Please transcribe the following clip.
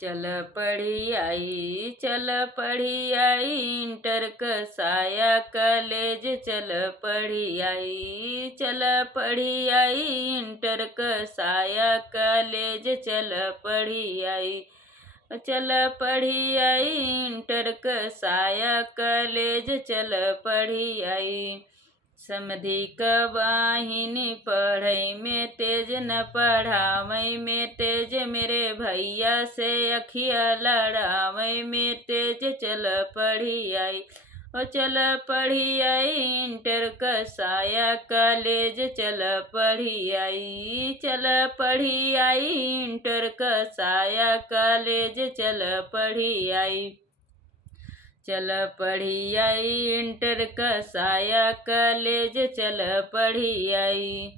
चल पढ़ी आई, चल पढ़ी आई, इंटर कसाया कॉलेज चल पढ़ी आई, चल पढ़ी आई, इंटर कसाया कॉलेज चल पढ़ी आई, चल पढ़ी आई, इंटर कसाया कॉलेज चल पढ़ी आई। समधी क वाहिनी पढ़ई में तेज न पढ़ावई में तेज, मेरे भैया से अखिया लड़ावई में तेज, चल पढ़ी आई ओ चल पढ़ी आई, इंटर कसाया कॉलेज चल पढ़ी आई, चल पढ़ी आई, इंटर कसाया कॉलेज चल पढ़ी आई। चल पढ़ी आई, इंटर कसाया कॉलेज चल पढ़ी आई।